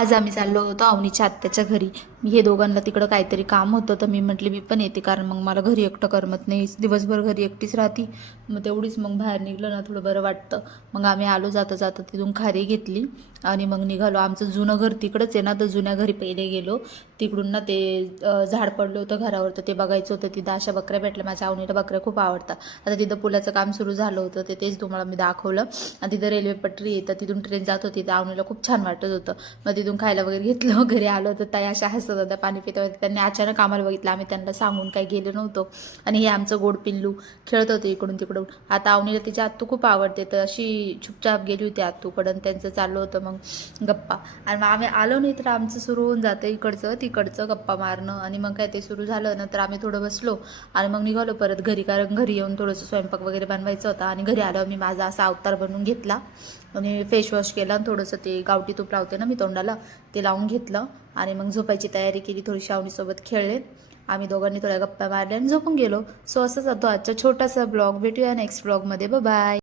आज आम्ही चाललो होतो अवनीच्या आत्याच्या घरी. हे दोघांना तिकडं काहीतरी काम होतं, तर मी म्हटले मी पण येते, कारण मग मला घरी एकटं करमत नाही, दिवसभर घरी एकटीच राहती. मग तेवढीच मग बाहेर निघलं ना थोडं बरं वाटतं. मग आम्ही आलो जाता जाता तिथून खारी घेतली आणि मग निघालो. आमचं जुनं घर तिकडंच आहे ना, तर जुन्या घरी पहिले गेलो. तिकडून ना ते झाड पडलं होतं घरावर, तर ते बघायचं होतं. तिथं अशा बकऱ्या भेटल्या. माझ्या अवनीला बकऱ्या खूप आवडतात. आता तिथं पुलाचं काम सुरू झालं होतं, तेच तुम्हाला मी दाखवलं. आणि तिथं रेल्वे पटरी येतं, तिथून ट्रेन जात होती. तर अवनीला खूप छान वाटत होतं. मग तिथून खायला वगैरे घेतलं. घरी आलो तर ताई अशा हसत होत्या, पाणी पिता होत्या. त्यांनी अचानक आम्हाला बघितलं, आम्ही त्यांना सांगून काही गेलो नव्हतो. आणि हे आमचं गोड पिल्लू खेळत होते इकडून तिकडून. आता अवनीला तिची आत्तू खूप आवडते, तर अशी चुपचाप गेली होती आत्तूकडं. त्यांचं चाललं होतं मग गप्पा. आणि मग आम्ही आलो नाही तर आमचं सुरू होऊन जातं इकडचं तिकडचं गप्पा मारणं. आणि मग काय ते सुरू झालं नंतर आम्ही थोडं बसलो आणि मग निघालो परत घरी, कारण घरी येऊन थोडंसं स्वयंपाक वगैरे बनवायचं होता. आणि घरी आल्यावर मी माझा असा अवतार बनवून घेतला आणि फेस वॉश केला आणि थोडंसं ते गावठी तूप लावते ना मी तोंडाला, ते लावून घेतलं. आणि मग झोपायची तयारी केली. थोडीशी अवनीसोबत खेळले, आम्ही दोघांनी थोड्या गप्पा मारल्या आणि झोपून गेलो. सो असंच होतो आजचा छोटासा ब्लॉग. भेटूया नेक्स्ट ब्लॉगमध्ये. बाय.